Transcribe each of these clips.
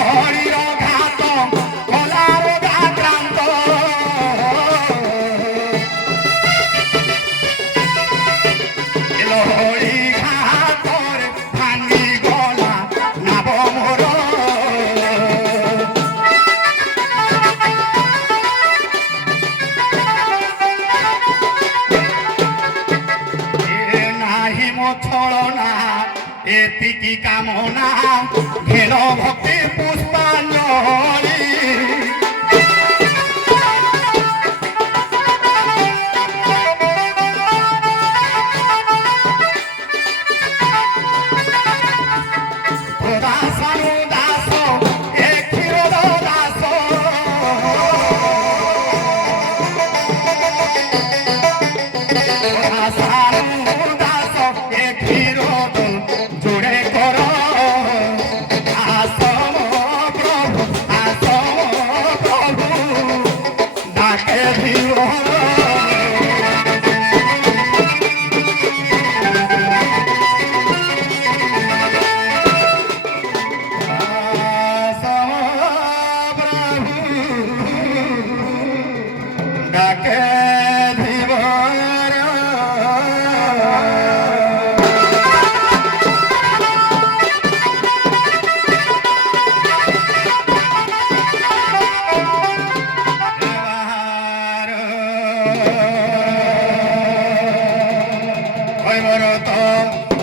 লহরীর ঘাত কলার আক্রান্ত লহরী ঘাতর ভাঙি গলা নাব মোর নাহি মো ছলনা এতিকি কামনা ঘেল ভক্তি পুষ্পাঞ্জলি দাসানু দাস এ ক্ষীরদ দাস দাসানু দাস এ ক্ষীরদ জোড়ে কর আসম প্রভু ডাকে ধীর ডাকে ধীবর তো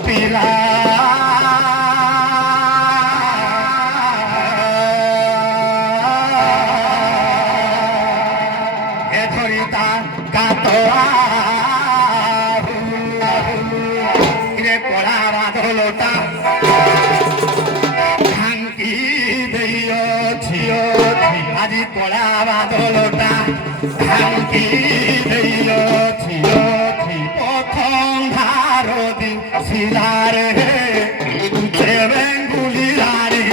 পিলা এ ধরিতা কাতোয়া রে পড়া বাদলটা ভাঙ্কি ଦେଇଅଛି আজি পড়া বাদলটা ভাঙ্কি ଦେଇଅଛି প্রথম ধারদি শিলারে বেঙ্গুলি রানী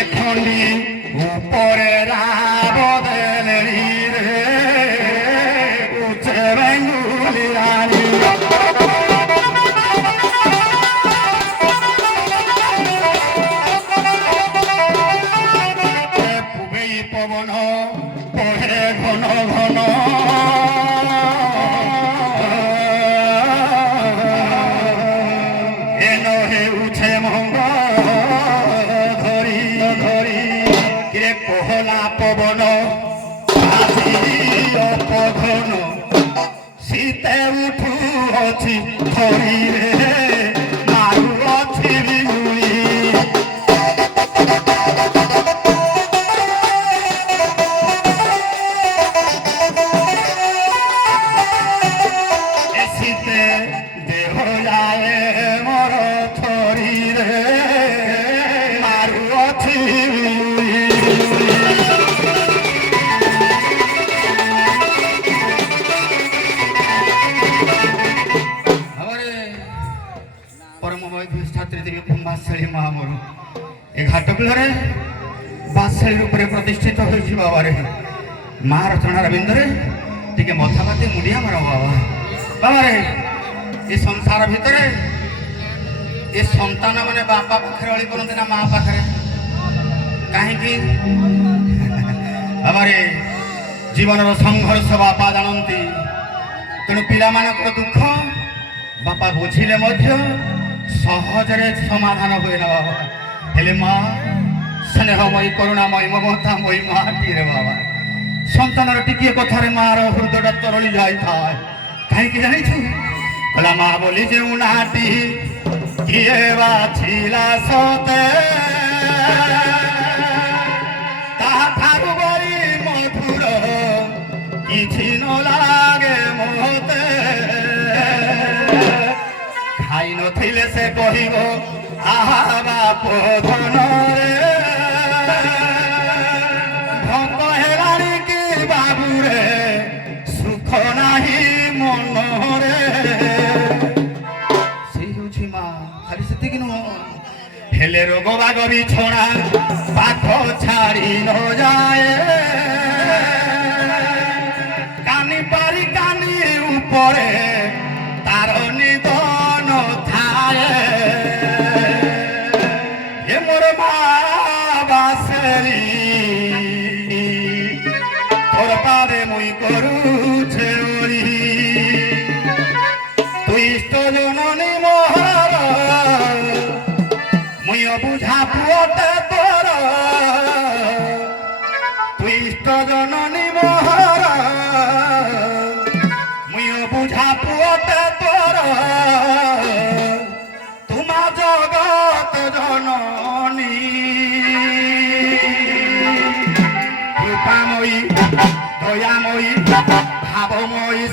এখনি উপরে রাবদেলি রে উঠে বেঙ্গুলি রানী পুবেই পবন পড়ে ঘন ঘন এন হেউছে মঙ্গ ধরি ধরি কিরে কোহলা পবন আজি অপঘন শীতে উঠু অছি ধরি রে মারু অছি বিজুলি শীতে দেহ যায় মর থরি রে মারু অছি পরম বৈধ ছাত্রী দেবী ব্রহ্মাশালী মহামরু এ ঘাট বিলরে বাৎসালী রূপে প্রতিষ্ঠিত হয়েছি বাবারে মা রচনার বিন্দুরে টিকে মথা বাতি মুড়িয়া মার বাবা বাবারে এ সংসার ভিতরে এ সন্তান মানে বাপা পাখে অলি করতে না মা পাখে কাহিঁকি বাবারে জীবনের সংঘর্ষ বাপা জানନ୍ତି তেণু পিলামানଙ୍କର দুঃখ বাপা বুঝিলে মধ্য সহজরে সমাধান হুয়ে না বাবা হেলে মা স্নেহময়ী করুণাময়ী মমতাময়ী মাটি রে বাবা সন্তানের টিকিয়ে কথারে মার হৃদয়টা তরলি যাই থাকে কাহিঁকি জানিছু কলা মা বলি যে উনাটি কিয়ে বাছিলা সতে তাহারু বড়ি মধুর କିଛି ନ ଲାଗେ ମୋତେ ଖାଇ ନଥିଲେ ସେ କହିବ ଆହା ବାପ ଧନରେ ଭୋକ ହେଲାଣି କି ବାବୁରେ ସୁଖ ନାହିଁ ମନରେ ସେଇ ହେଉଛି ମା ଖାଲି ସେତିକି ନୁହଁ ହେଲେ ରୋଗ ବାଗ ବିଛଣା ପାଖ ଛାଡ଼ି ନ ଯାଏ কানি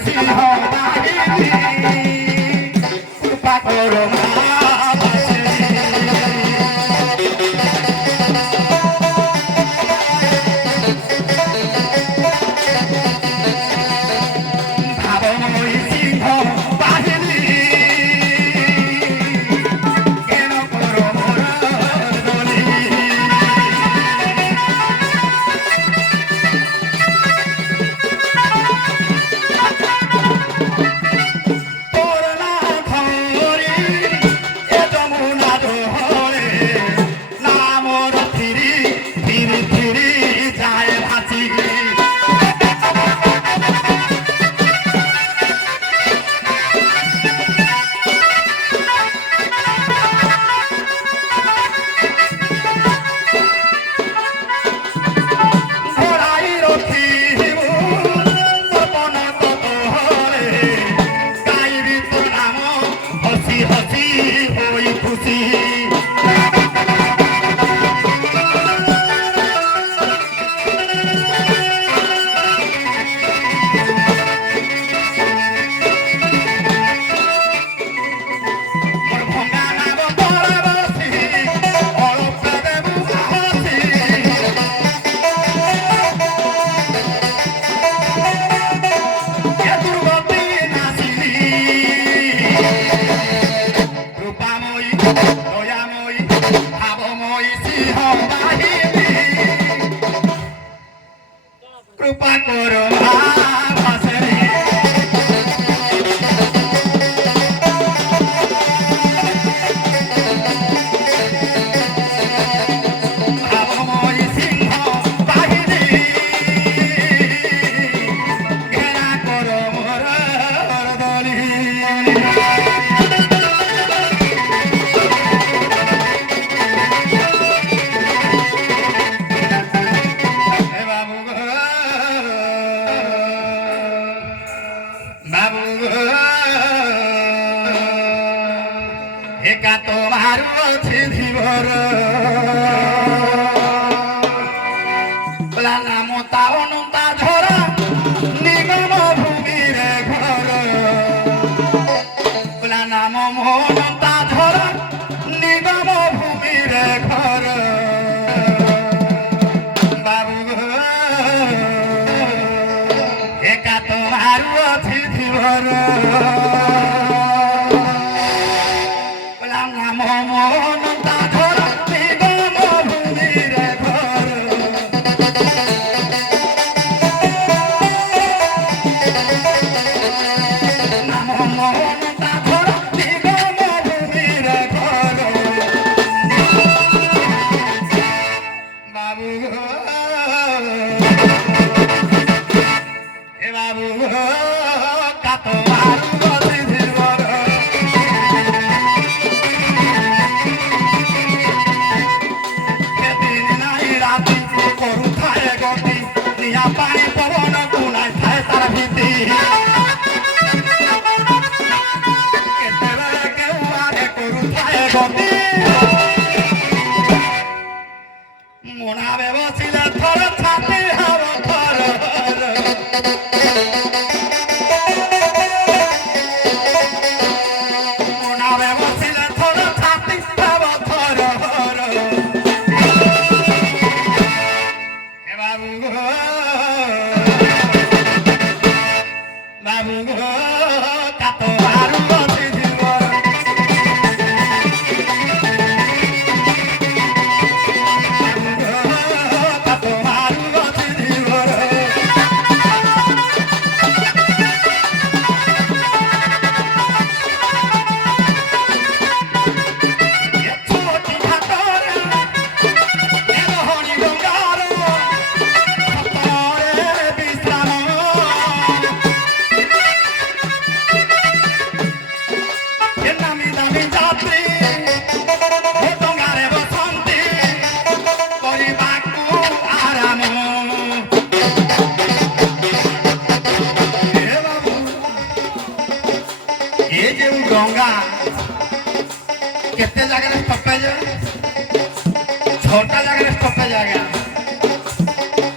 সিংহ বাহিনী কৃপা করো কৃপা করো একা তোমার আছে ধীবর নামতা অনন্তা ঝরা নিগম ভূমির ঘর নাম অনন্তা ঝরা নিগম ভূমির ঘর বাবু একা তোমার আছে ধীবর পানি পবন কোনায় খায় তার ভীতি কেতেবেলে কেউ আরে করুথায় গতি মনাবে বসিলে থর ছাতি হব থর মনাবে বসিলে থর ছাতি হব থর বাবু বাবু কাত আরু বসি জীবন কাত আরু বসি জীবন ছোটি ঘাটরে হরি গঙ্গার বিশ্রাম নামি দামি যাত্রী ডঙ্গারে বসন্তি କରିବାକୁ আরাম বাবু ଏ ଯେଉଁ ଡଙ୍ଗା କେତେ ଜାଗାରେ ଷ୍ଟପେଜ 6ଟା ଜାଗାରେ ଷ୍ଟପେଜ ଆଜ୍ଞା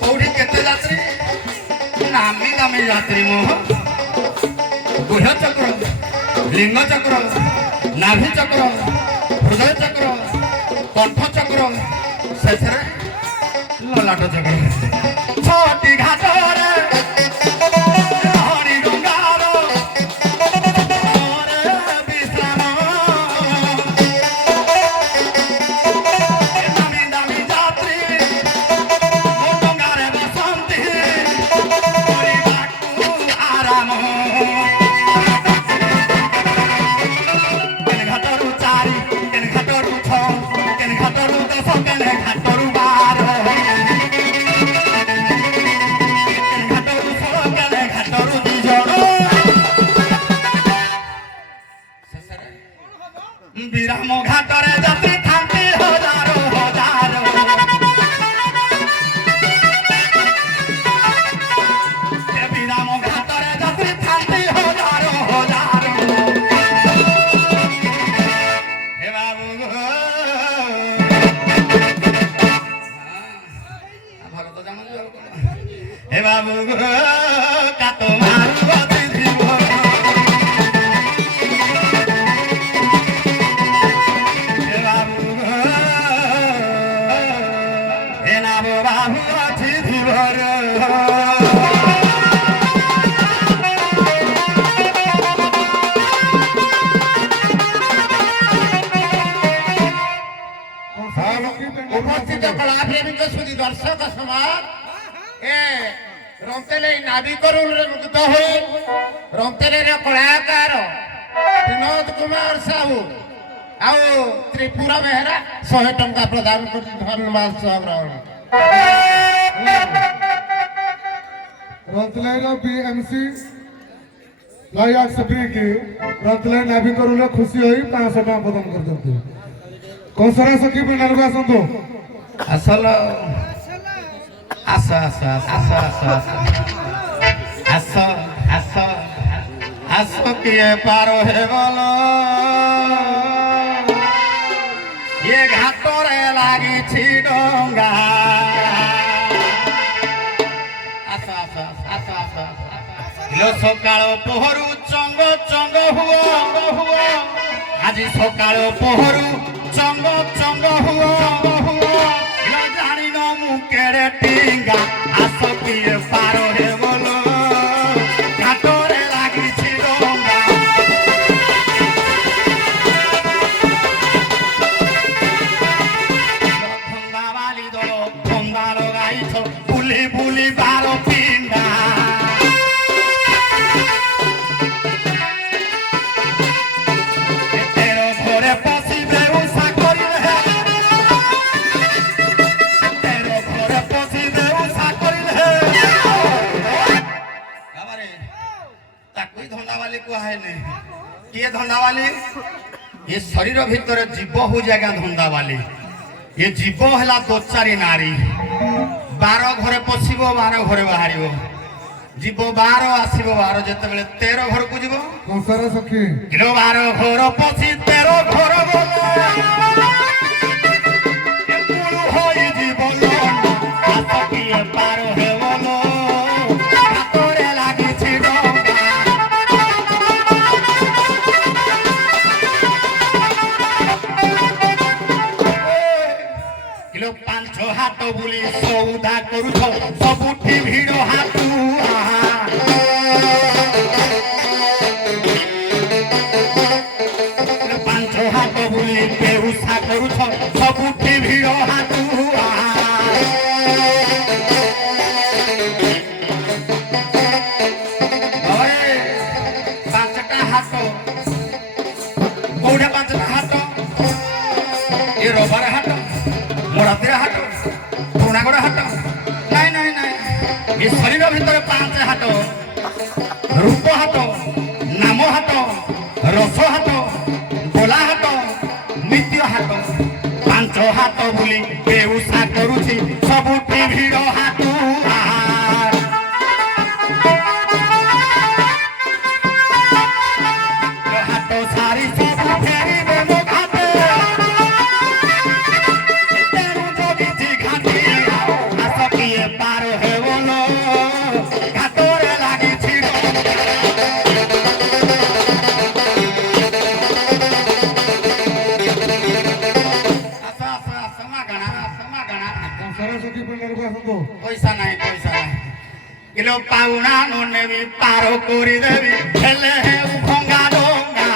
କୋଉଠି କେତେ ଯାତ୍ରୀ ନାମି ଦାମୀ ଯାତ୍ରୀ ମୁଁ লিঙ্গ চক্র, নাভি চক্র, হৃদয় চক্র, কণ্ঠ চক্র, শেষে ললাট চক্র। ছটি ঘাটরে হরি গঙ্গার বিশ্রাম, দামি দামি যাত্রী গঙ্গারে বসন্তি କରିବାକୁ আরাম। কেন ঘাটରୁ ଚାରି, କେନ ଘାଟରୁ ଛଅ, କେନ ଘାଟରୁ 10, କେନ ଘାଟରୁ 12, କେନ ଘାଟରୁ 16, କେନ ଘାଟରୁ 2 ଜଣ। ଶେଷରେ ବିରାମ ଘାଟରେ ଯାତ୍ରୀ ଥାନ୍ତି ହଜାର ହଜାର। ଏ ବିରାମ ଘାଟରେ ଯାତ୍ରୀ ଥାନ୍ତି ହଜାର ହଜାର। हे बाबू गो, भरत जान हे बाबू गो कात मारू अति जीव। हे बाबू गो हे नाम बाबू अति धीवर। উপস্থিত কলাপ্রেমিক সুদী দর্শক সমাজ এ রমতেলে নাবিকরুলরে মুগ্ধ হয়ে রমতেলের কଳାକାର বিনোଦ କୁମାର ସାହୁ ଆଉ ତ୍ରିପୁରା ବେହେରା 100 ଟଙ୍କା ପ୍ରଦାନ କରି ଧନ୍ୟବାଦ ସହଗ୍ରହଣ। ରନ୍ତଲାଇର ବିଏମସି ଲୟାକ୍ ସେପ୍ରିକି ରନ୍ତଲାଇ ନାବିକରୁଲେ ଖୁସି ହୋଇ 500 ଟଙ୍କା ପ୍ରଦାନ କରିଛନ୍ତି। କଂସରା ସଖୀ ପିଣ୍ଡାରକୁ ଆସନ୍ତୁ। আসল আস আস আস আস আস আস আস কিয়ে পার হে বল এ ঘাটরে লাগিছি ডঙ্গা। আস আস আস আস সকাল পোহরু চঙ্গ চঙ্গ হুয় আজি সকাল পোহরু চঙ্গ চঙ্গ হুয় জানি না মুখের টিঙ্গা। আস কিয়ে পার হে বল ঘাটরে লাগিছি ডঙ্গা। ধন্দাবালি দল ধন্দা লগাইছ বুলি বুলি 12 পিণ্ডা। তেরো ঘরে পশিবে উষা করিলে, তেরো ঘরে পশিবে উষা করিলে। বাবারে তাকুই ধন্দাবালি কুহায়নি। কিয়ে ধন্দাবালি? এ শরীর ভিতরে জীব হচ্ছে আজ্ঞা ধন্দাবালি। এ জীব হেলা দোচারি নারী। 12 ঘরে পশিব 12 ঘরে বাহারিব। জীব 12 আসিব 12 যেতবেলে 13 ঘরକୁ ଯିବ। କଂସରା ସଖୀ কিলো 12 ঘর পশি 13 ঘর গলে এ পুরু হই জীবন। আস কিয়ে পার হে বল ঘাটরে লাগিছি ডঙ্গা। কিলো 5 হাত বুলি সৌদা କରୁଛ ସବୁଠି ଭିଡ଼ ହାତୁଆ। ପାଞ୍ଚ ହାତ বুলি ବେଉସା କରୁଛ ସବୁଠି ଭିଡ଼ ହାତୁଆ। ଘରେ 5ଟା ହାତ। କୋଉଟା 5ଟା ହାତ? ଏ ରବାର ହାଟ, ମୋରାତିର ହାଟ, ପୁରୁଣାଗଡ଼ ହାଟ? ନାଇଁ ନାଇଁ ନାଇଁ, ଏ ଶରୀର ଭିତରେ 5 ହାଟ। ରୂପ ହାଟ, ନାମ ହାଟ, ରସ ହାଟ, ଗୋଲା ହାଟ, ନିତ୍ୟ ହାଟ। 5 ହାତ ବୋଲି ବେଉସା କରୁଛି ସବୁଠି ଭିଡ଼ ହାତୁଆ। ହାଟ ସାରି ସବୁ ଫେରିବେ ମୋ ଘାଟେ। ତେଣୁ পার করে দেবি হেলে ভঙ্গা ডোঙ্গা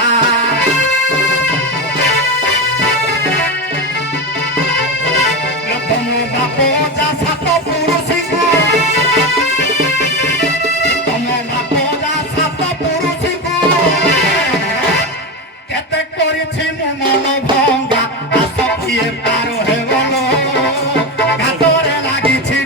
তম বাপ যা সাত পুরুষিকু তম বাপ যা সাত পুরুষিকু কেতে করেছি মন ভঙ্গা আস কিয়ে পার হে বল ঘাতরে লাগিছি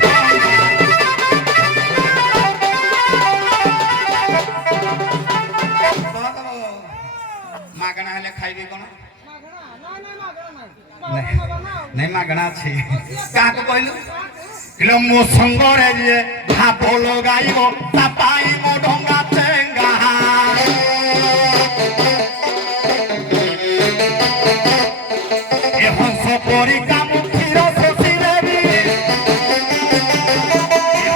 মাগଣା ହେଲେ ଖାଇବି କଣ ନାଇଁ ମାଗଣା ଅଛି କାହାକୁ କହିଲୁ କିଲୋ ମୋ ସଙ୍ଗରେ ଯିଏ ଭାବ ଲଗାଇବ ତା ପାଇଁ ମୋ ଡଙ୍ଗା ଚେଙ୍ଗା ଏ ହଂସ ପରି କାମୁ କ୍ଷୀର ଶୋଷି ଦେବି ଏ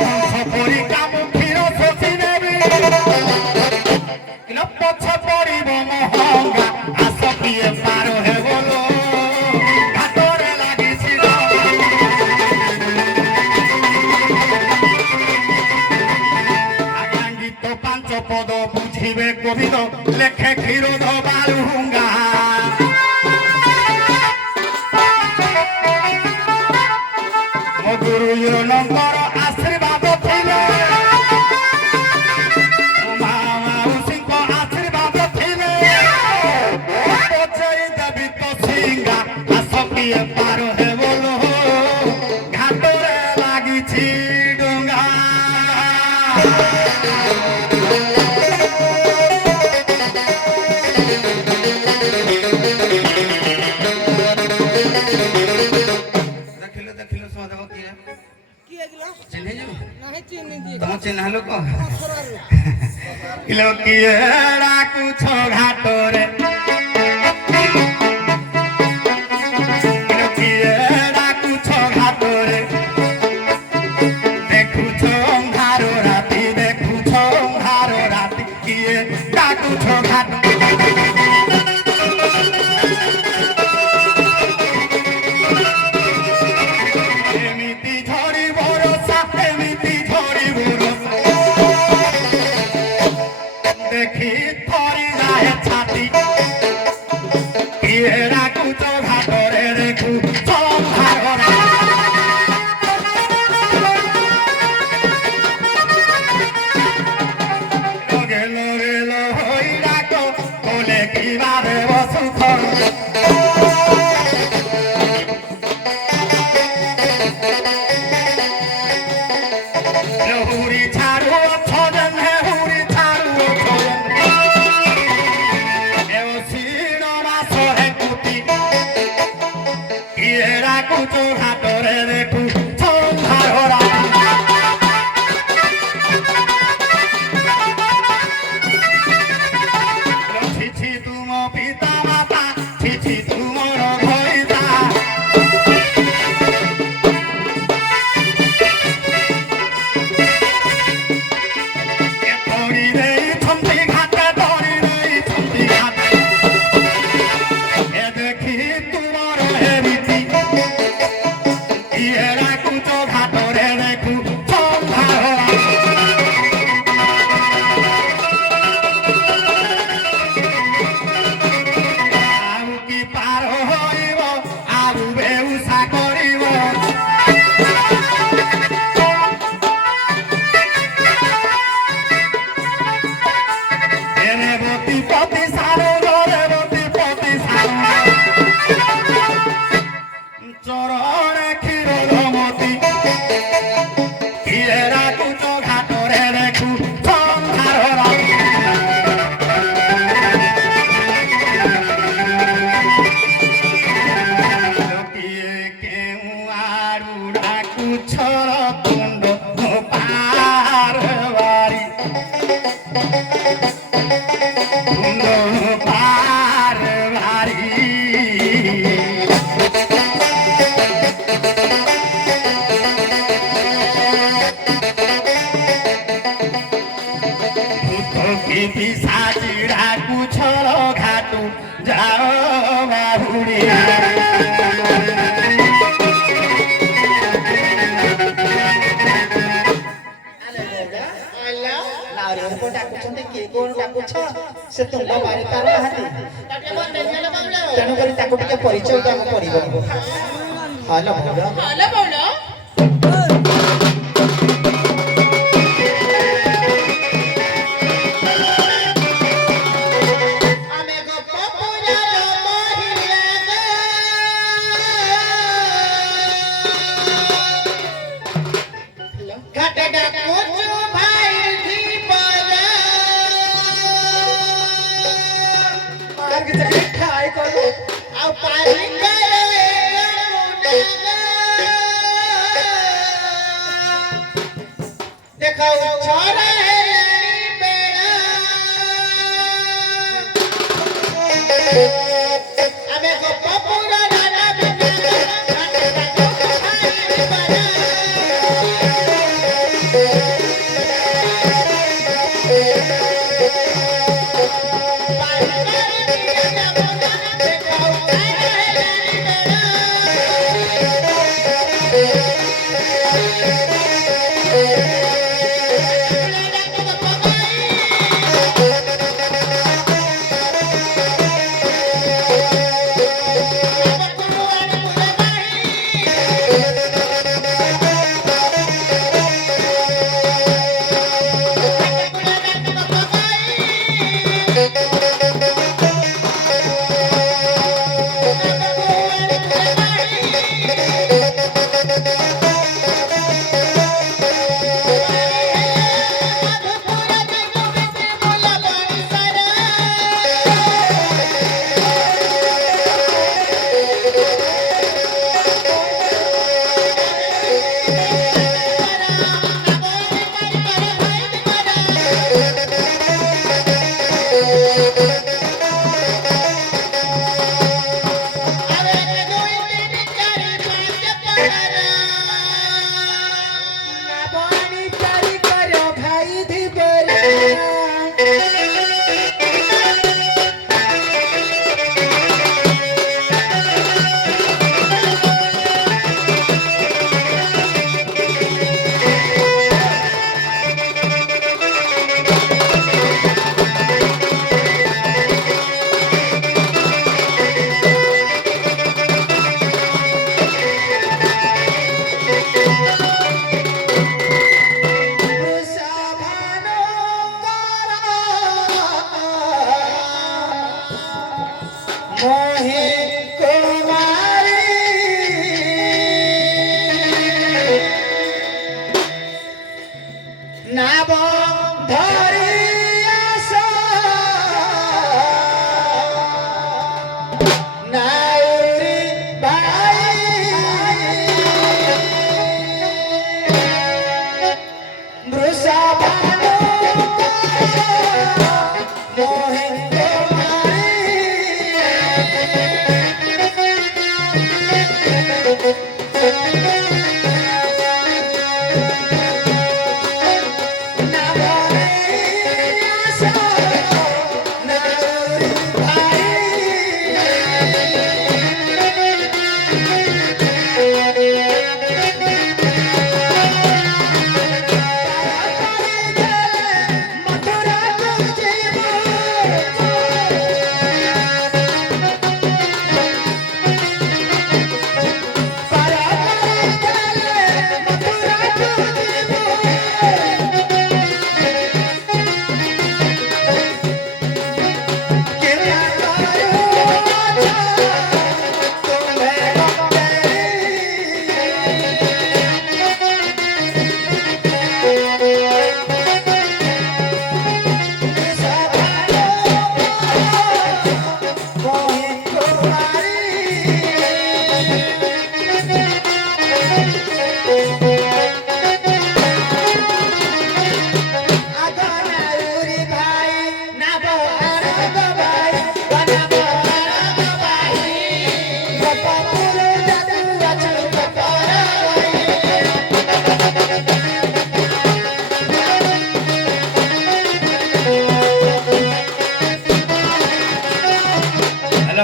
ହଂସ ପରି କାମୁ କ୍ଷୀର ଶୋଷି ଦେବି କିଲୋ ପଛ ପଡ଼ିବ ମହଙ୍ଗା ଆସ କିଏ ପାର ହେ ବୋଲ ଘାଟରେ ଲାଗିଛି ଆଜ୍ଞା ଗୀତ ପାଞ୍ଚ ପଦ ବୁଝିବେ କବିର ଲେଖେ କ୍ଷୀର ଧବାଲୁଙ୍ଗା ମୋ ଗୁରୁ ନଙ୍କର ଆଶୀର୍ବାଦ ଥିଲେ ମୋ ମା ମାଉସୀଙ୍କ ଆଶୀର୍ବାଦ ଥିଲେ ବଚେଇ ଦେବି ତ ସିଙ୍ଗା ଆସ କିଏ ପାର ହେ ବୋଲ ଘାଟରେ ଲାଗିଛି ଡଙ୍ଗା ଦେଖିଲୁ ଦେଖିଲୁ ସହଦେବ କିଏ ଚିହ୍ନି ଯିବୁ ତମ ଚିହ୍ନା ଲୋକ କିଲୋ କିଏ ଡାକୁଛ ଘାଟରେ କିଲୋ କିଏ ଡାକୁଛ ଘାଟରେ ଦେଖୁଛ ଅନ୍ଧାର ରାତି ଦେଖୁଛ ଅନ୍ଧାର ରାତି କିଏ ଡାକୁଛ ଘାଟ ଏମିତି ଝରି ଭରସା ଏମିତି ଝରି ଭରସା দেখি থরি যায় ছাতি কিয়ে ডাকুছ ঘাটরে দেখু সম্ভাবনা গেল গেল হই ডাক বলে কিবা দেব সুখ হুরি ছাড়ু ছজন হে হুরি ছাড়ু ছজন এও শিণ মাস হে কুটি কিয়ে ডাকুছ ঘাটরে দেখু সন্ধ্যারা ছিছি তুম পিতা মাতা ছিছি তুমর ভইতা ধরি দেই ছন্তি ঘাটে ধরি দেই ছন্তি ঘাটে এ দেখি তুমর হেরিতি ইয়ে ডাকুছ ঘাটরে দেখু সন্ধ্যারা ଆଉ କି ପାର ହୋଇବ ଆଉ ବେଉସା କରିବ রেবতী পতি সারো রেবতী পতি সারো চরণে ক্ষীর রমতী কিয়ে ডাকুছ ঘাটরে দেখু সন্ধ্যারা কিয়ে কেউ আড়ু ডাকুছ তুণ্ড পার বাড়ি তুণ্ড পার বাড়ি ভূত কি পিশাচি ডাকুছ ঘাটু যাও বাহুড়ি Lalu, kau tak ଅଛ ସେ ତୁମ ବାରି ପାରୁନାହାନ୍ତି ତେଣୁକରି ତାକୁ ଟିକେ ପରିଚୟ ଦେବାକୁ ପଡ଼ିବ। ହ୍ୟାଲୋ ଭାଉଜ। ହ୍ୟାଲୋ ବଉଳ। ଆମେ ଗପ ପୁରାଣ ମହିଳା ଘାଟ ଡାକୁଛୁ ଭାଇ ଧୀପରା ମାର କିଛି ଖାଇ କରୁ ଆଉ ପାରି ଦେଖାଉ ଛରା ହେଲାଣି ବେଳା ଆମେ ଗପ ପୁରାଣ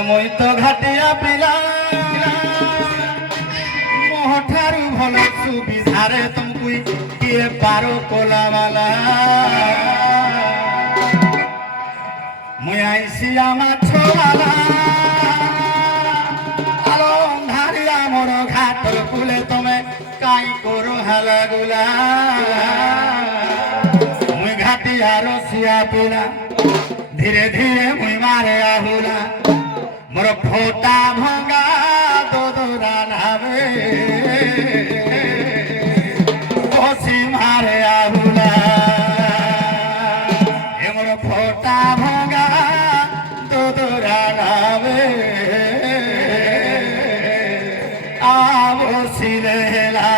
মই তো ঘাটিয়া পিলা মোঠারু ভাল সুবিধারে তুমকু কিয়ে পারো কোলাবালা মুই আইসিয়া মাছওয়ালা আলো ধারিয়া মোর ঘাটর কুলে তুমি কাই করো হালাগুলা মুই ঘাটিয়া রসিয়া পিলা ধীরে ধীরে মুই মারে আহুলা মোর ফোটা ভঙ্গা দোদরা নাবে বসি মারে আহুলা এ মোর ফোটা ভঙ্গা দোদরা নাবে আবসিলে হেলা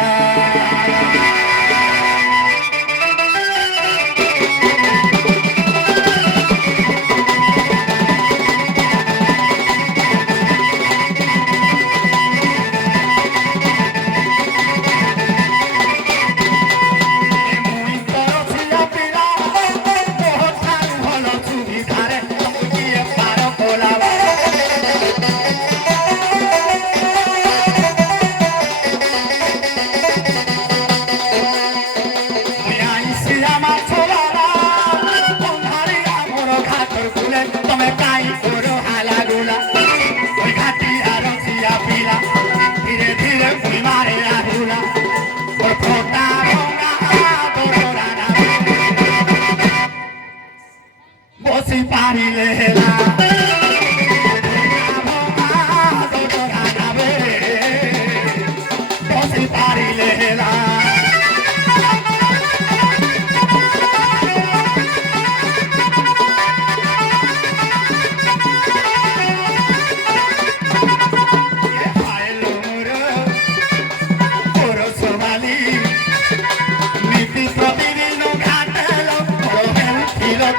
বসি পারিলে হেলা বসি পারিলে হেলা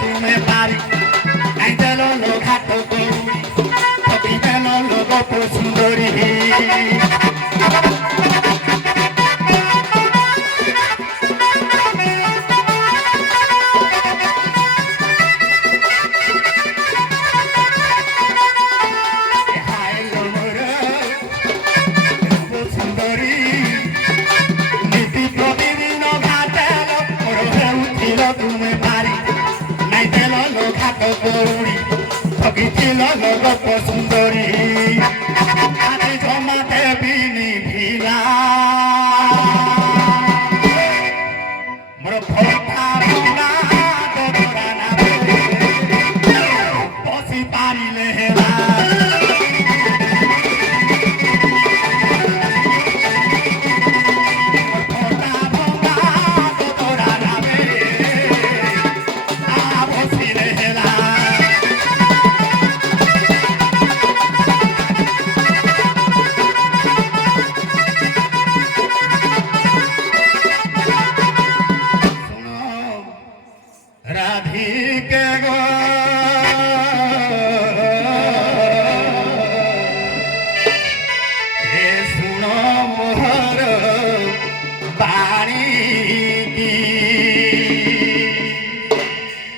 তুমি পারি আই দেলো লো ঘাট গৌরী ঠকি দেলো লো গোপ সুন্দরী সুন্দরী নীতি প্রতিদিন ঘাটে তুমি পারি নাই দেল লো ঘাট গৌরী ঠকিছিল লো গোপ সুন্দরী আজ জমাতে বিনি ভিলা মোর ফোটা ভঙ্গা দোদরা নাবে বসি পারিলে হেলা রাধিকে গো হে শুনো মোহর বাণী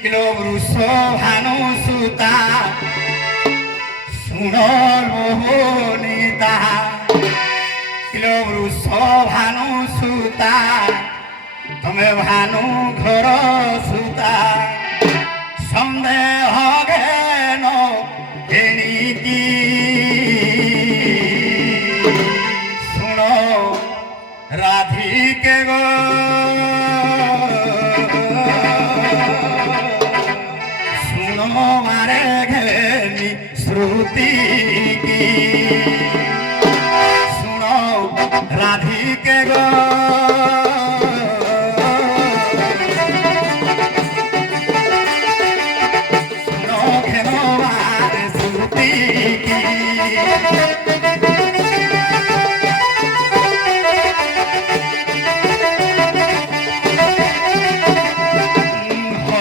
কিলো বৃষ ভানু সুতা শুনো মোহনিতা কিলো বৃষ ভানু সুতা তুমি ভানু ঘর সুতা সন্দেহ জ্ঞান এণিকি শুণ রাধিকে গো শুণ মারে ঘেনি শ্রুতি কি শুণ রাধিকে গো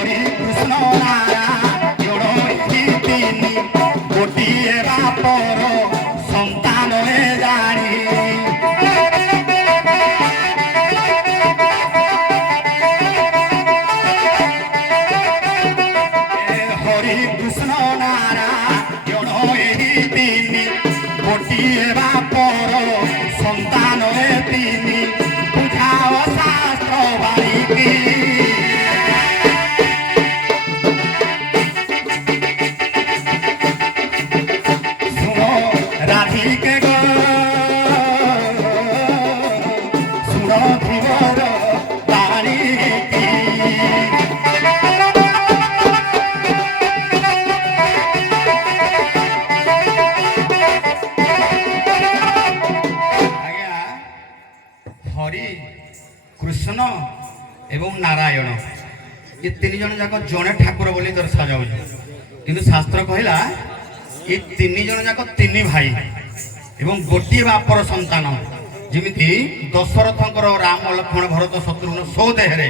হরি কৃষ্ণ নারায়ণ তিনি গোটিয়ে বাপর সন্তান জানি হরি কৃষ্ণ নারায়ণ তিনি গোটিয়ে বাপর সন্তান তিনি বুঝাও শাস্ত্র বাড়ি ଏ ତିନି ଜଣ ଯାକ ଜଣେ ଠାକୁର ବୋଲି ତୋର ସଜାଉଛି କିନ୍ତୁ ଶାସ୍ତ୍ର କହିଲା ଏ ତିନି ଜଣ ଯାକ ତିନି ଭାଇ ଏବଂ ଗୋଟିଏ ବାପର ସନ୍ତାନ ଯେମିତି ଦଶରଥଙ୍କର ରାମ ଲକ୍ଷ୍ମଣ ଭରତ ଶତ୍ରୁଘ୍ନ ସୋ ଦେହରେ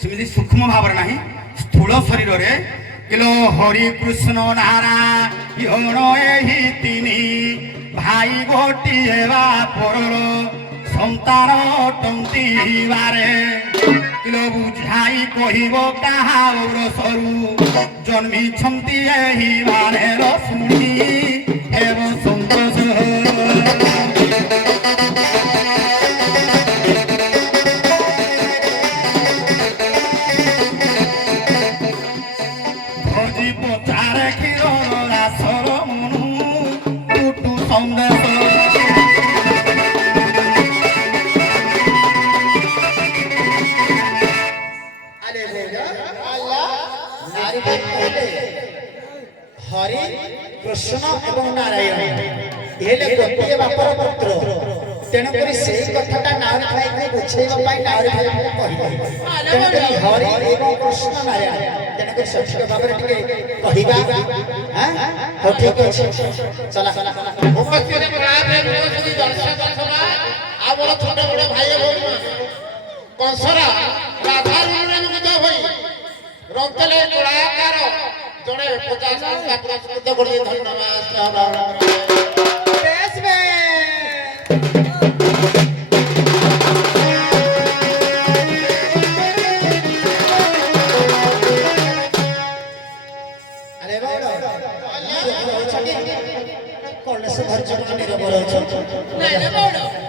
ସେମିତି ସୂକ୍ଷ୍ମ ଭାବରେ ନାହିଁ ସ୍ଥୂଳ ଶରୀରରେ କିଲୋ ହରି କୃଷ୍ଣ ନାରାୟଣ ଏହି ତିନି ଭାଇ ଗୋଟିଏ ବାପର ସନ୍ତାନ ଟନ୍ତିବାରେ କିଲୋ ବୁଝାଇ କହିବ କାହା ସରୁ ଜନ୍ମିଛନ୍ତି ଏହି ମାନେ ଶୁଣି ହେବ ସନ୍ତୋଷ ଭୋଜି ପଚାରେ କ୍ଷୀର ରାସର ମନୁ ଟୁଟୁ ସନ୍ଦେଶ हरि कृष्ण एवं नारायण हेले गोटे बापर पुत्र तेणुक से कथा नारी भाई को बुझेगा नारी भाई को कह हरि एवं कृष्ण नारायण तेणुक सठिक भाव में कहवा हाँ ठीक अच्छे चला उपस्थित दर्शक सभा आम छोट बड़ भाई भौणी कंसरा राधा मुक्त होई रंतले कलाकार जड़े 50 टका पुरस्कृत कर धन्यवाद बेस में अरे बाबा कौन से घर चढ़ मेरे बोलो नहीं ना बोलो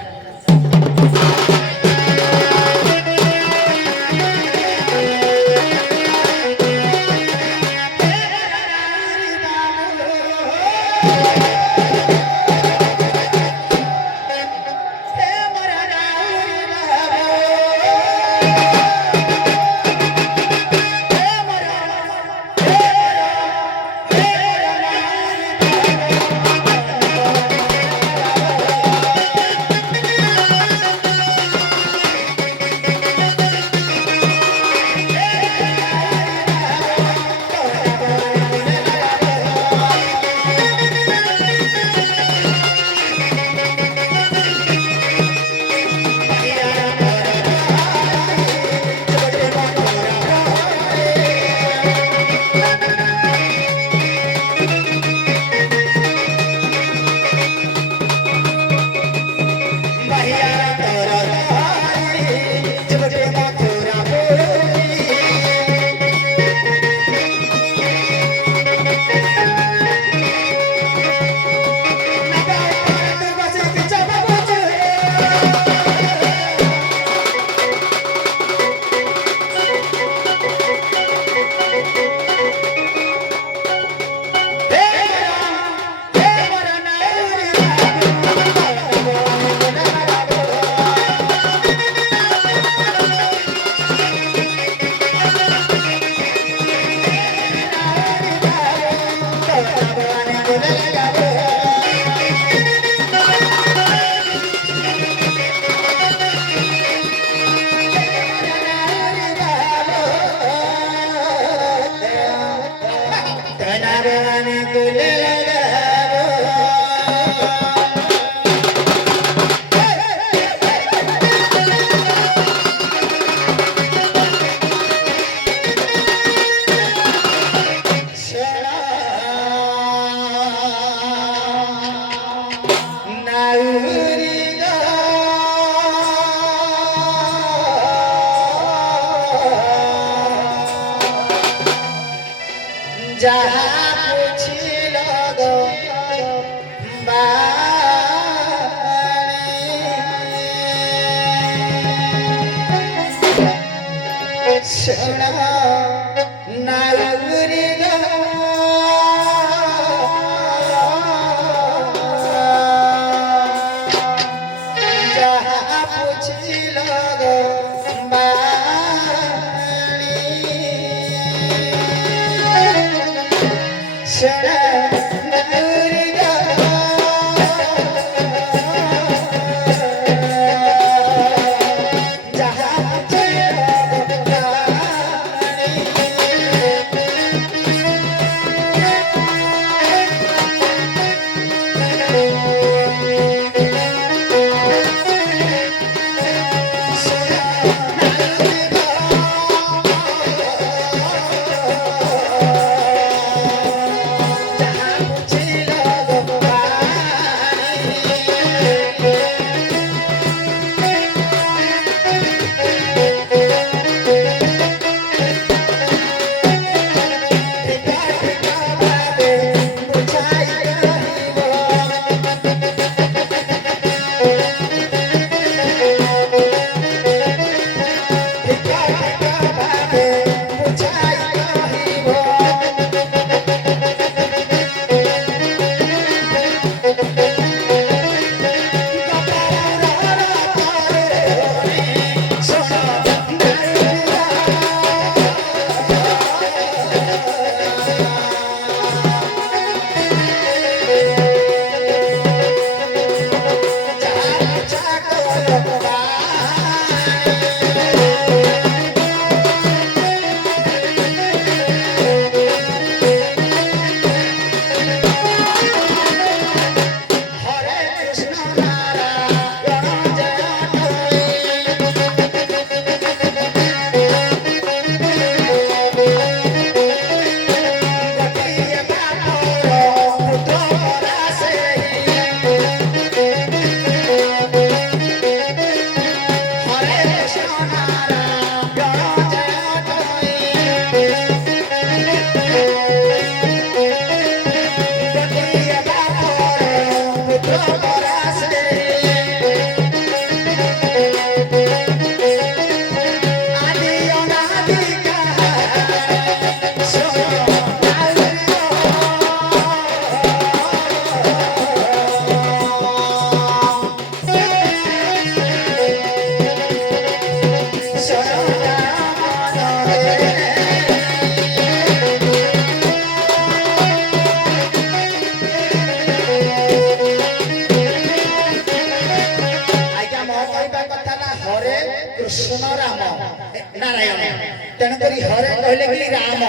ତେଣୁକରି ହରେ କହିଲେ କି ରାମ,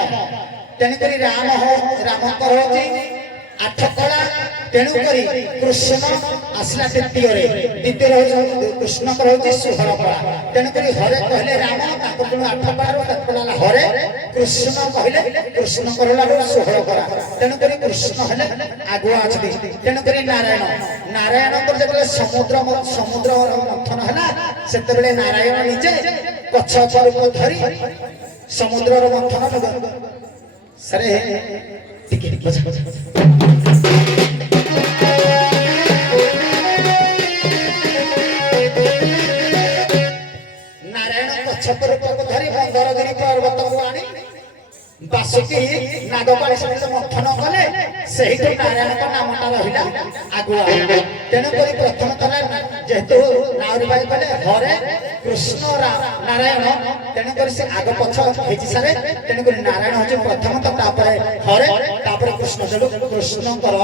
ତେଣୁକରି ରାମଙ୍କର ହଉଛି ଆଠ କଳା, ତେଣୁକରି କୃଷ୍ଣ ଆସିଲା ଦ୍ୱିତୀୟରେ ହଉଛି କୃଷ୍ଣଙ୍କର ହଉଛି 16 କଳା, ତେଣୁକରି ହରେ କହିଲେ ରାମ, ତାଙ୍କ ପୁଣି 8 କଳାରୁ ତାକୁ ହେଲା ହରେ, କୃଷ୍ଣ କହିଲେ କୃଷ୍ଣଙ୍କର ହେଲା 16 କଳା, ତେଣୁକରି କୃଷ୍ଣ ହେଲେ ଆଗୁଆ ଅଛନ୍ତି। ତେଣୁକରି ନାରାୟଣଙ୍କର ଯେତେବେଳେ ସମୁଦ୍ର ମନ୍ଥନ ହେଲା ସେତେବେଳେ ନାରାୟଣ ନିଜେ କଚ୍ଛପ ରୂପ ଧରି ସମୁଦ୍ରର ମନ୍ଥନ ସାରେ ଟିକେ ବଜା ନାରାୟଣ କଚ୍ଛପ ରୂପକୁ ଧରି ମନ୍ଦରଗିରି ପର୍ବତକୁ ଆଣି ବାସୁକି ନାଗପାଳି ସହିତ ମନ୍ଥନ କଲେ, ସେଇଠୁ ନାରାୟଣଙ୍କ ନାମଟା ରହିଲା ଆଗୁଆ। ତେଣୁକରି ପ୍ରଥମ ଥର ଯେହେତୁ ନାଉରୀ ଭାଇ କଲେ ହରେ କୃଷ୍ଣ ନାରାୟଣ, ତେଣୁକରି ସେ ଆଗ ପଛ ହେଇଛି ସାରେ, ତେଣୁକରି ନାରାୟଣ ହଉଛି ପ୍ରଥମ, ତାପରେ ହରେ, ତାପରେ କୃଷ୍ଣ, ତେଣୁ କୃଷ୍ଣଙ୍କର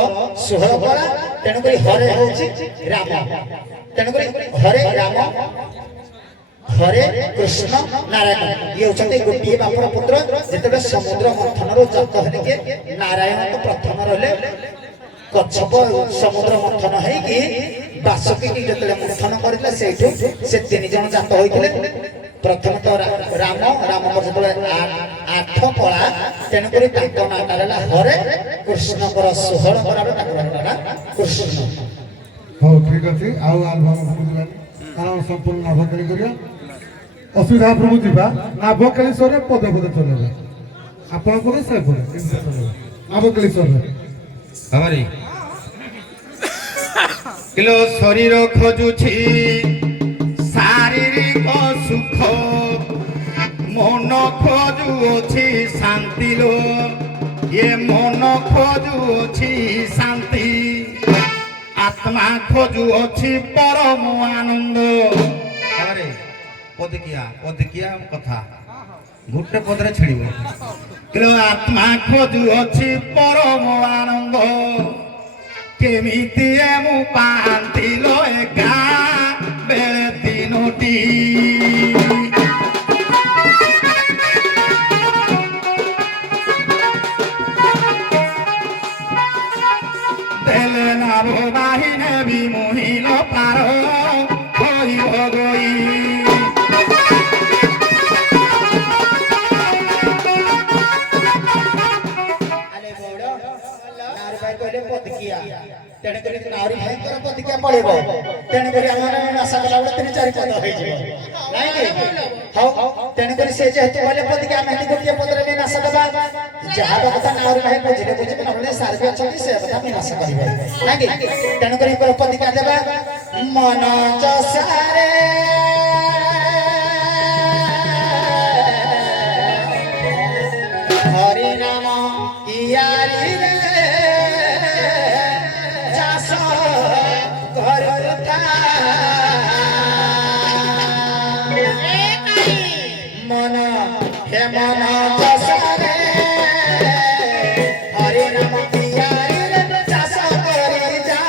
16 କଳା, ତେଣୁକରି ହରେ ହଉଛି ରାମ, ତେଣୁକରି ହରେ ରାମ ହରେ କୃଷ୍ଣ ନାରାୟଣ ଇଏ ହଉଛନ୍ତି ଗୋଟିଏ ବାପର ପୁତ୍ର। ଯେତେବେଳେ ସମୁଦ୍ର ମନ୍ଥନରୁ ଜାତ ହେଲେ କିଏ? ନାରାୟଣ ତ ପ୍ରଥମ ରହିଲେ, କଚ୍ଛପ ସମୁଦ୍ର ମନ୍ଥନ ହେଇକି ବାସୁକି ଯେତେବେଳେ ମନ୍ଥନ କରିଥିଲେ ସେଇଠୁ ସେ 3 ଜଣ ଜାତ ହୋଇଥିଲେ। ପ୍ରଥମତଃ ରାମଙ୍କର ଯେତେବେଳେ 8 କଳା, ତେଣୁକରି ତାଙ୍କ ନାଁଟା ହେଲା ହରେ, କୃଷ୍ଣଙ୍କର 16 କଳାରୁ ତାଙ୍କ ନାଁଟା କୃଷ୍ଣ। ହଉ ଠିକ ଅଛି, ଆଉ ଆଲବମ ବୁଝିଲାନି କାରଣ ସମ୍ପୂର୍ଣ୍ଣ ନାଭକେଳି କରିବା ଅସୁବିଧା ପ୍ରଭୁ ଯିବା। ନାଭକେଳି ସରେ ପଦେ ଚଲେଇବା, ଆପଣ ପଦେ ସେ ପଦେ ଚଲେଇବା ନାଭକେଳି ସରେ ଭାବରେ କିଲୋ ଶରୀର ଖୋଜୁଛି ଶାରୀରିକ ସୁଖ, ମନ ଖୋଜୁଅଛି ଶାନ୍ତି ଲୋ, ଏ ମନ ଖୋଜୁଅଛି ଶାନ୍ତି, ଆତ୍ମା ଖୋଜୁଅଛି ପରମ ଆନନ୍ଦ। ତାପରେ ପଦିକିଆ କଥା ଗୋଟେ ପଦରେ ଛିଡ଼ିବ। ଆତ୍ମା ଖୋଜୁଅଛି ପରମ ଆନନ୍ଦ, କେମିତି ମୁଁ ପାଆନ୍ତି ଲୋ ଏକା ବେଳେ 3ଟି। ଦେଲେ ନାଭ ବାହିନେ ବି ମୁହିଲ ପାର ହୋଇବ ଗଇ। ତେଣୁକରି ନାଉରୀ ଭାଇଙ୍କର ପଦିକିଆ ପଳେଇବ, ତେଣୁକରି ଆମର ଆଶା କଲା ବେଳେ 3-4 ପଦ ହେଇଯିବ ନାଇଁ କି? ହଉ, ତେଣୁକରି ସେ ଯେହେତୁ କହିଲେ ପଦିକିଆ, ଆମେ ଗୋଟିଏ ପଦରେ ବି ନାଶ ଦେବା। ଯାହା କଥା ନାଉରୀ ଭାଇ ବୁଝିଲେ ନହେଲେ ସାର୍ ବି ଅଛନ୍ତି, ସେ କଥା ବି ନାଶ କରିବେ ନାଇଁ କି? ତେଣୁକରି ପଦିକିଆ ଦେବା। ମନ ଚଷାରେ ହରି ନାମ କିଆରି ରେ ଚାଷ କରୁଥା, ମନ ହେ ମନ ଚଷାରେ ହରି ନାମ କିଆରି ରେ ଚାଷ କରି ଯା।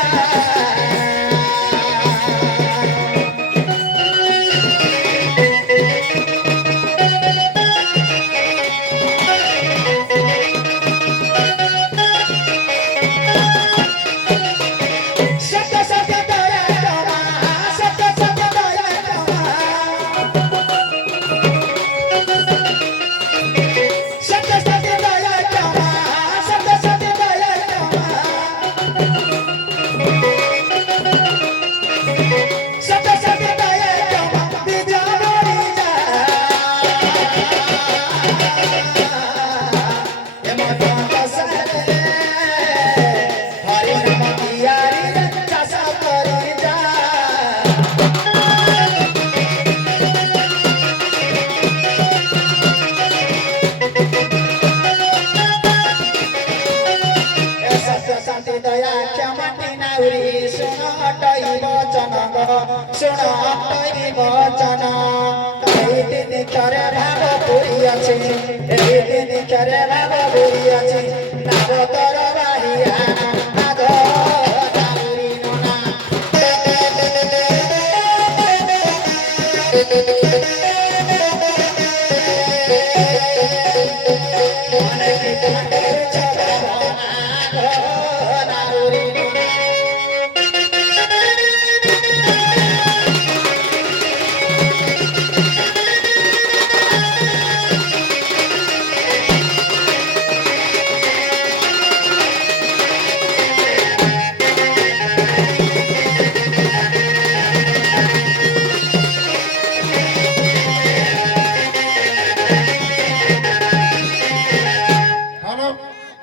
ନାଉରୀ হলো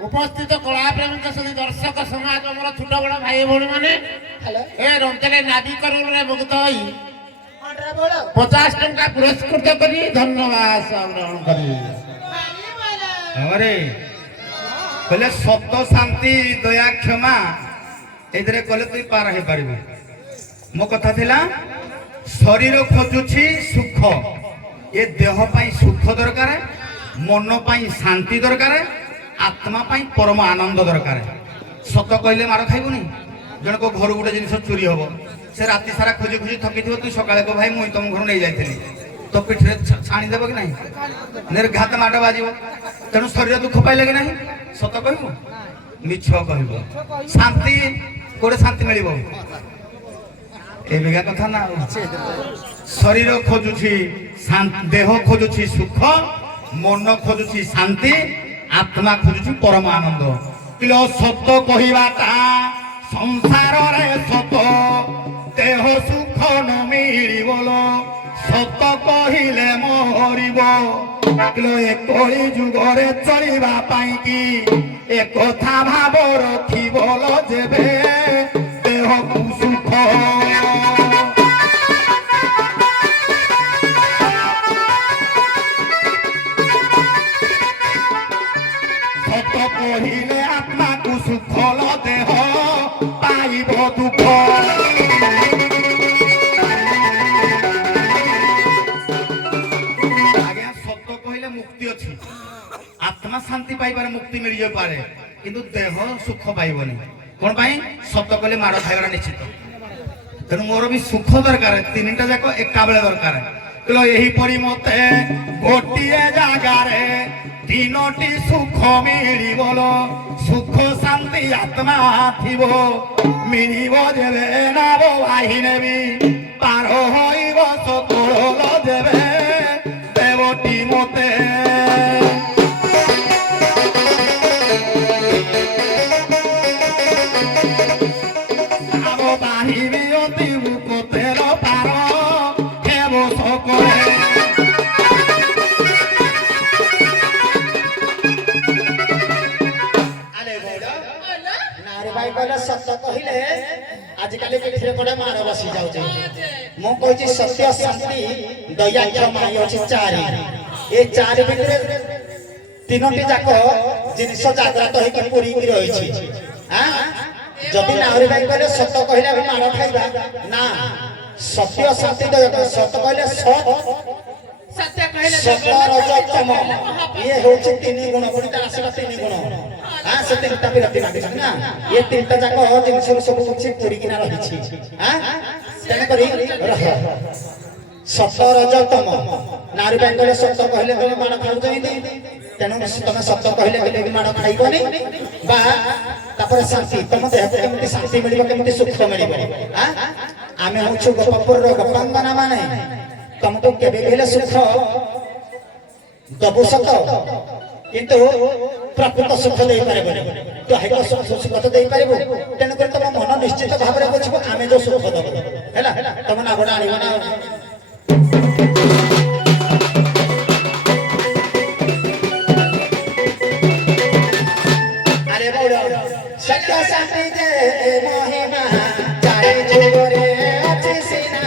উপস্থিত কলাপ্রেমিক সঙ্গে দর্শক সমাজ আমার ছোট বড় ভাই ভৌণী মানে হ্যালো এ রমতেলে নাবি করুলে মুগ্ধ হই অন্ডরা বড় 50 টঙ্কা পুরস্কৃত করি ধন্যবাদ গ্রহণ করি আরে কলে সত্য শান্তি দয়া ক্ষমা এদের কলে তুই পার হয়ে পারবি মো কথা লা শরীর খোঁজুছি সুখ এ দেহ পাই সুখ দরকার মন পাই শান্তি দরকার আত্মা পাই পরম আনন্দ দরকার সত কইলে মার খাইবনি জনক ঘর গোটে জিনিস চুরি হব সে রাতি সারা খুঁজি খুঁজি থকিথিব তুই সকালে কো ভাই মুই তম ঘর নেই যাইଥିଲି তো পিঠে ছানি দেব কি নাই নির্ঘাত মাড বাজিব তেণু শরীর দুঃখ পাইলে কি নাই সত কহিব মিছ কহিব শান্তি কোড়ে শান্তি মিলিব এই বিঘা কথা না শরীর খোঁজুছি দেহ খোঁজুছি সুখ মন খোঁজুছি শান্তি আত্মা খোঁজুছি পরম আনন্দ কিলো সত্য কহিবাটা সংসারে সত দেহ সুখ ন মিলিবল সত কহিলে মরিব কিলো একই যুগরে চলিবা পাই কি এ কথা ভাব রখিবল যেবে দেহকু সুখ সত কহিলে আত্মাকু সুখল দেহ পাইব দুঃখ আজ্ঞা সত্য কহিলে মুক্তি ଅଛି আত্মা শান্তি পাইবারে মুক্তি মিলি যাই পারে কিন্তু দেহ সুখ পাইবনি কোন পাই সত্য কহিলে মাড় খাইবার নিশ্চিত তেণু মোর বি সুখ দরকার তিনটা যাক একা বেলে দরকার কিলো এহিপরি মতে গোটিয়ে জাগারে তিনটি সুখ মিলিবল সুখ শান্তি আত্মা থিব মিলিব যেবে নাব আহি নেবি পার হইব সকল যেবে দেবটি মতে আব বাহিবি অতি মুখতের পার হেব সকলে আলে বড় নারে ভাই কইলে সত্য কহিলে আজকালি পিঠিরে পড়ে মার বসি যাଉଛି ମୁଁ କହୁଛି ସତ୍ୟ ଶାନ୍ତି ଦୟା କ୍ଷମା ଇଏ ଅଛି ଚାରି ଏ ଚାରି ଭିତରେ ତିନୋଟି ଯାକ ଜିନିଷ ଜାଗ୍ରତ ହେଇକି ପୁରୀକି ରହିଛି ଯଦି ନାହୁରୀ ଭାଇ କହିଲେ ସତ କହିଲେ ଆମେ ମାଡ଼ ଖାଇବା ନା ସତ୍ୟ ଶାନ୍ତି ଦୟା ସତ କହିଲେ सत्य कहले ସତ ରଜ ତମ ଇଏ ହେଉଛି ତିନି ଗୁଣ ପୁଣି ତାର ଆସିଲା ତିନି ଗୁଣ ସେ ତିନିଟା ବିରକ୍ତି ମାଗିଛନ୍ତି ନା ଏ ତିନିଟା ଯାକ ଜିନିଷରୁ ସବୁ କିଛି ପୁରୀକିନା ରହିଛି ତେଣୁକରି ରହ ସତ ରଜ ତମ ନାରୀ ଭାଇ କହିଲେ ସତ କହିଲେ ତମେ ମାଡ଼ ଖାଉଛନ୍ତି ତେଣୁ ତମେ ସତ କହିଲେ କେବେ ବି ମାଡ଼ ଖାଇବନି ବା ତାପରେ ଶାନ୍ତି ତମ ଦେହକୁ କେମିତି ଶାନ୍ତି ମିଳିବ କେମିତି ସୁଖ ମିଳିବ ଆମେ ହଉଛୁ ଗୋପପୁରର ଗୋପାଙ୍ଗନା ମାନେ ତମକୁ କେବେ ବି ହେଲେ ସୁଖ ଦବୁ ସତ କିନ୍ତୁ ପ୍ରକୃତ ସୁଖ ଦେଇପାରିବନି ଦୈହିକ ସୁଖ ତ ଦେଇପାରିବୁ ତେଣୁକରି ତମ ମନ ନିଶ୍ଚିତ ଭାବରେ ବୁଝିବ ଆମେ ଯୋଉ ସୁଖ ଦବୁ ହେଲା ତମ ନାଭଟା ଆଣିବ ନା ଆରେ ବଡ଼ ସତ୍ୟ ଶାନ୍ତି ଯେ ମହିମା ଚାରି ଯୁଗରେ ଅଛି ସିନା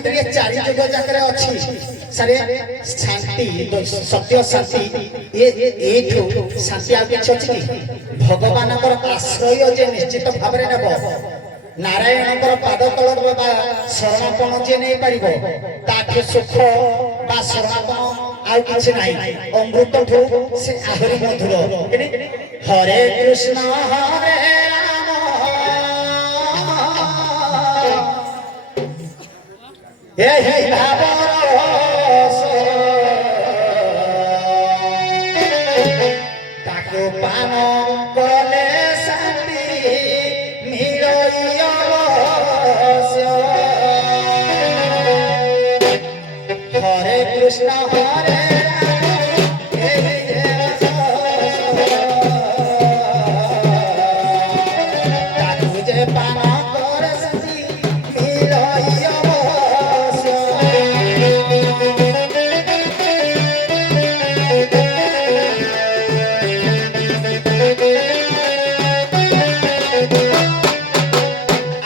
ତେଣୁକରି ଏ ଚାରି ଯୁଗ ଯାକରେ ଅଛି ସାରେ ଶାନ୍ତି ସତ୍ୟ ଶାନ୍ତି ଏଇଠୁ ଶାନ୍ତି ଆଉ କିଛି ଅଛି କି? ଭଗବାନଙ୍କର ଆଶ୍ରୟ ଯେ ନିଶ୍ଚିତ ଭାବରେ ନେବ, ନାରାୟଣଙ୍କର ପାଦ ତଳର ବା ଶରଣାପଣ ଯିଏ ନେଇପାରିବ ତାଠୁ ସୁଖ ବା ଶରଣାପଣ ଆଉ କିଛି ନାହିଁ। ଅମୃତଠୁ ସେ ଆହୁରି ମଧୁର। ହରେ କୃଷ୍ଣ ହରେ ରାମ ଏହି ଭାବର ରସ ତାକୁ ପାନ କଲେ ଶାନ୍ତି ମିଳଇ ଅବଶ୍ୟ। ହରେ କୃଷ୍ଣ ହରେ ରାମ ଏହି ରସ ତାକୁ ଯେ ପାନ କରେ ଶାନ୍ତି ମିଳଇ ଅବଶ୍ୟ।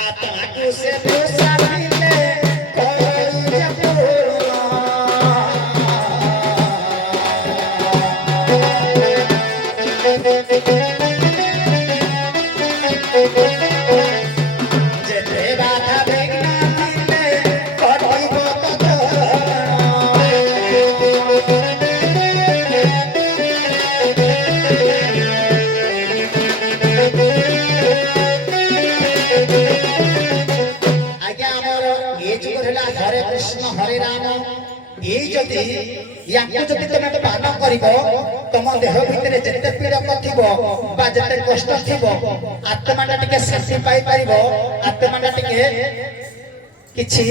ଆତ୍ମାକୁ ସେ ପ୍ରସାଦିଲେ କରୁ ଯେ ପୂର୍ଣ୍ଣ। ଯେତେ ବାଧା ବିଘ୍ନ ଥିଲେ କଟିବ ଆଜ୍ଞା ଆମର ଏ ଯୁଗ ହେଲା ହରେ କୃଷ୍ଣ ହରେ ରାମ। ଏଇ ଯଦି ୟାକୁ ଯଦି ତମେ ପାନ କରିବ ତମ ଦେହ ଭିତରେ ଯେତେ ପୀଡ଼କ ଥିବ ବା ଯେତେ କଷ୍ଟ ଥିବ ଆତ୍ମାଟା ଟିକେ ଶାନ୍ତି ପାଇପାରିବ, ଆତ୍ମାଟା ଟିକେ କିଛି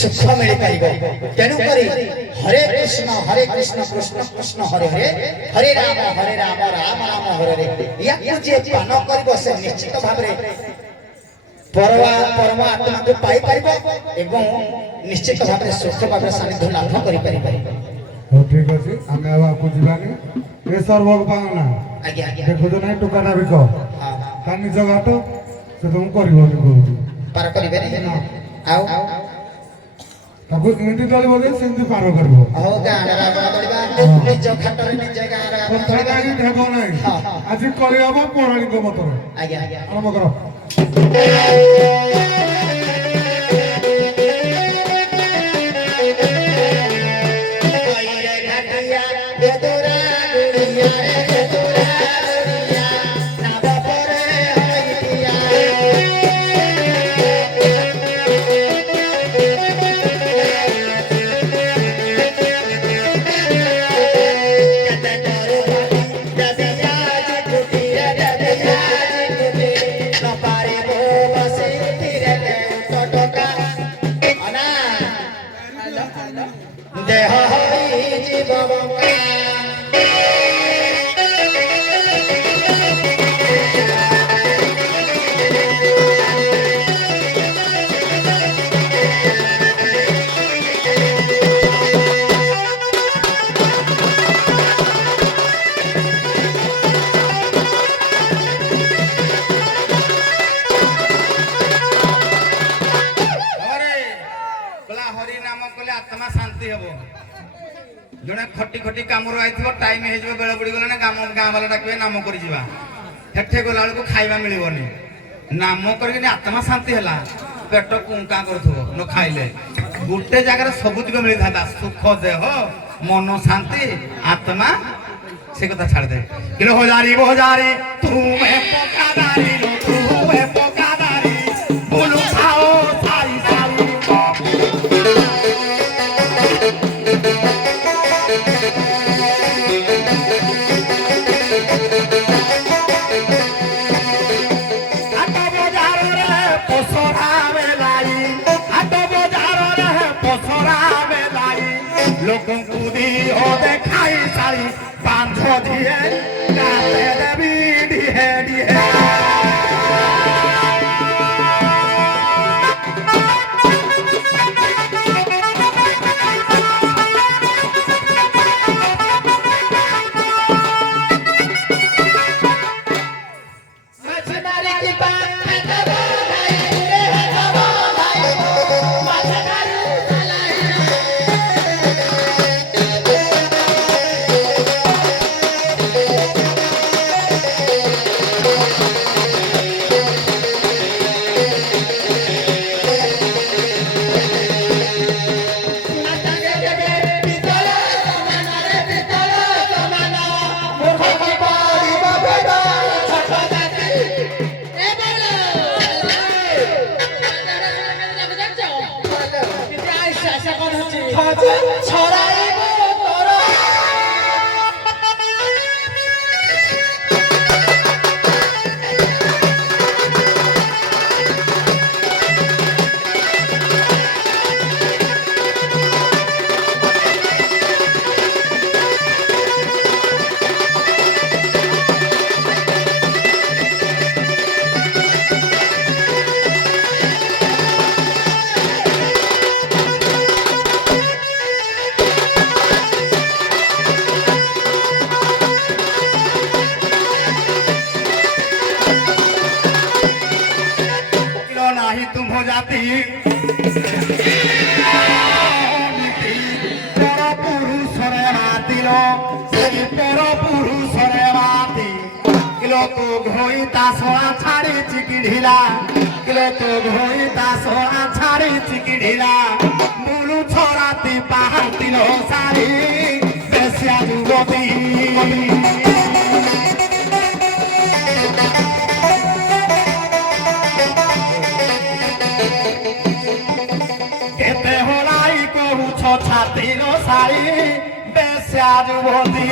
ସୁଖ ମିଳିପାରିବ। ତେଣୁକରି ହରେ କୃଷ୍ଣ କୃଷ୍ଣ କୃଷ୍ଣ ହରେ ହରେ ହରେ ରାମ ରାମ ରାମ ହରେ ହରେ ୟାକୁ ଯିଏ ପାନ କରିବ ସେ ନିଶ୍ଚିତ ଭାବରେ ପରମ ଆତ୍ମାକୁ ପାଇପାରିବ ଏବଂ ନିଶ୍ଚିତ ଭାବରେ ସୁଖ ଭାବରେ ସାନ୍ନିଧ୍ୟ ଲାଭ କରିପାରିବ। ହଉ ଠିକ ଅଛି, ଆମେ ଆଉ ଆଗକୁ ଯିବାନି। ଏ ସର୍ବକ ପାଉନା ଆଜ୍ଞା ଆଜ୍ଞା ଦେଖୁଛ ନାହିଁ ଟୋକାଟା ବିକ ହଁ ତା ନିଜ ଘାଟ ସେ ତମକୁ କରିବନି କହୁଛି। ପାର କରିବେନି ଆଉ ତାକୁ ଏମିତି ଚଳିବ ଯେ ସେମିତି ପାର କରିବ। ହଉ ଗାଁରେ ରାବଣ ଦଳିବା ନିଜ ଖାଟରେ ନିଜ ଗାଁରେ ରାବଣ କଥାଟା ଦଳିବା। ଆଜି ଢେବ ନାହିଁ, ହଁ। ଆଜି କରିହବ ପୌରାଣିକ ମତରେ। ଆଜ୍ଞା ଆଜ୍ଞା ଆରମ୍ଭ କର। ହଇରେ ଘାଟିଆ ବେଦୁରା ଗୁଡିଆ ରେ ବେଦୁରା ଗୁଡିଆ ନାବ ପରେ ହଇଟିଆ। କେତେ କରୁ ଭାବି ଦେବିଆ ଜିକୁଟି ରେ ଦେବିଆ ଜିକୁଟି ନ ପାରିବ ବସି ଧିରେ ଟଟକା ଅନା ଦେହ ହୋଇଯିବ ବଙ୍କା। ହରେ କହିଲା ହରି ନାମ କଲେ ଆତ୍ମା ଶାନ୍ତି ହବ। ଜଣେ ଖଟି ଖଟି କାମରୁ ଆଇଥିବ, ଟାଇମ ହେଇଯିବ, ବେଳ ବୁଡ଼ିଗଲାଣି, ଗାଁ ବାଲା ଡାକିବେ ନାମ କରିଯିବା। ହେଠେ ଗଲା ବେଳକୁ ଖାଇବା ମିଳିବନି। ନାମ କରିକିନି ଆତ୍ମା ଶାନ୍ତି ହେଲା, ପେଟ କୁଙ୍କା କରୁଥିବ ନ ଖାଇଲେ। ଗୋଟେ ଜାଗାରେ ସବୁତିକ ମିଳିଥାନ୍ତା, ସୁଖ ଦେହ, ମନ ଶାନ୍ତି, ଆତ୍ମା। ସେ କଥା ଛାଡ଼ିଦେ। କିନ୍ତୁ ହଜାରି ବଜାରି ତୁମେ ପକାଦାରି ଲୋ, ତୁମେ ପକାଦାରି ବୁଲୁ ଖାଓ ସାରି ସାରି। ହାଟ ବଜାରରେ ପସରା ବେଲାଇ, ହାଟ ବଜାରରେ ପସରା ବେଲାଇ, ଲୋକଙ୍କୁ ଦିଅ ଦେଖାଇ ସାରି ବାନ୍ଧ ଦିଏ କାଟେ ଦେବି ଢିଏ ଢିଏ। ମାଛ ମାରିକି ପାଖ ଭାଇ ରେ ହବ ଭାଇ ମାଛ ମାରୁ খোঁজে ছড়াইব তোর किलो नाही तुम हो जाती पर पुरुष रे मातिल সেই পর পুরুষ রে মাতি কিলো তো ঘই তা সোনা ছাড়ি চিকি ঢিলা কিলো তো ঘই তা সোনা ছাড়ি চিকি ঢিলা মুলু ছড়াতি পাহাতিল সারি বেশিয়া যুবতী কেতে হলাই কহুছ ছাতিল সারি বেশিয়া যুবতী